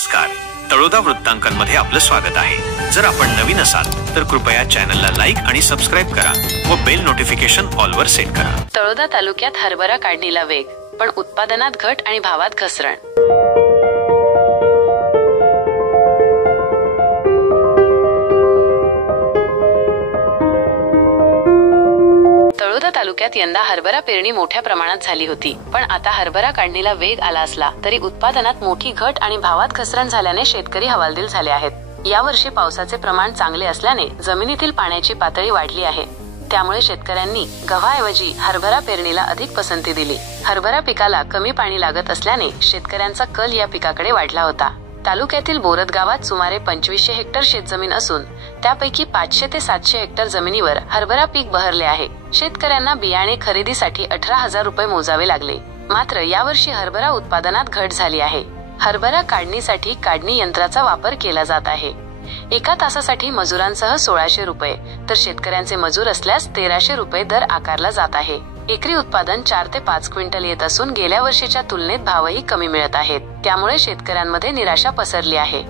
नमस्कार, तळोदा वृत्तांकनमध्ये आपलं स्वागत आहे। जर आपण नवीन असाल तर कृपया चॅनलला लाईक आणि सबस्क्राइब करा व बेल नोटिफिकेशन ऑल वर सेट करा। तळोदा तालुक्यात हरभरा काढणीला वेग, पण उत्पादनात घट आणि भावात घसरण। तळोदा तालुक्यात यंदा हरभरा पेरणी मोठ्या प्रमाणात झाली होती, पण आता हरभरा काढणीला वेग आला असला तरी उत्पादनात मोठी घट आणि भावात घसरण झाल्याने शेतकरी हवालदिल झाले आहेत। यावर्षी पावसाचे प्रमाण चांगले असल्याने जमिनीतील पाण्याची पातळी वाढली आहे, त्यामुळे शेतकऱ्यांनी गव्हाऐवजी हरभरा पेरणीला अधिक पसंती दिली। हरभरा पिकाला कमी पाणी लागत असल्याने शेतकऱ्यांचा कल या पिकाकडे वाढला होता। तालुक्यातील बोरद गावात सुमारे 2500 हेक्टर शेतजमीन असून त्यापैकी 500 ते 700 हेक्टर जमिनीवर हरभरा पीक बहरले आहे। शेतकऱ्यांना बियाणे खरेदीसाठी 18,000 रुपये मोजावे लागले। मात्र यावर्षी हरभरा उत्पादनात घट झाली आहे। हरभरा काढणीसाठी काढणी यंत्राचा वापर केला जात आहे। एका तासासाठी मजुरांसह 1600 रुपये तर शेतकऱ्यांचे मजूर असल्यास 1300 रुपये दर आकारला जात आहे। एकरी उत्पादन 4 ते 5 क्विंटल येत असून गेल्या वर्षीच्या तुलनेत भावही कमी मिळत आहेत, त्यामुळे शेतकऱ्यांमध्ये निराशा पसरली आहे।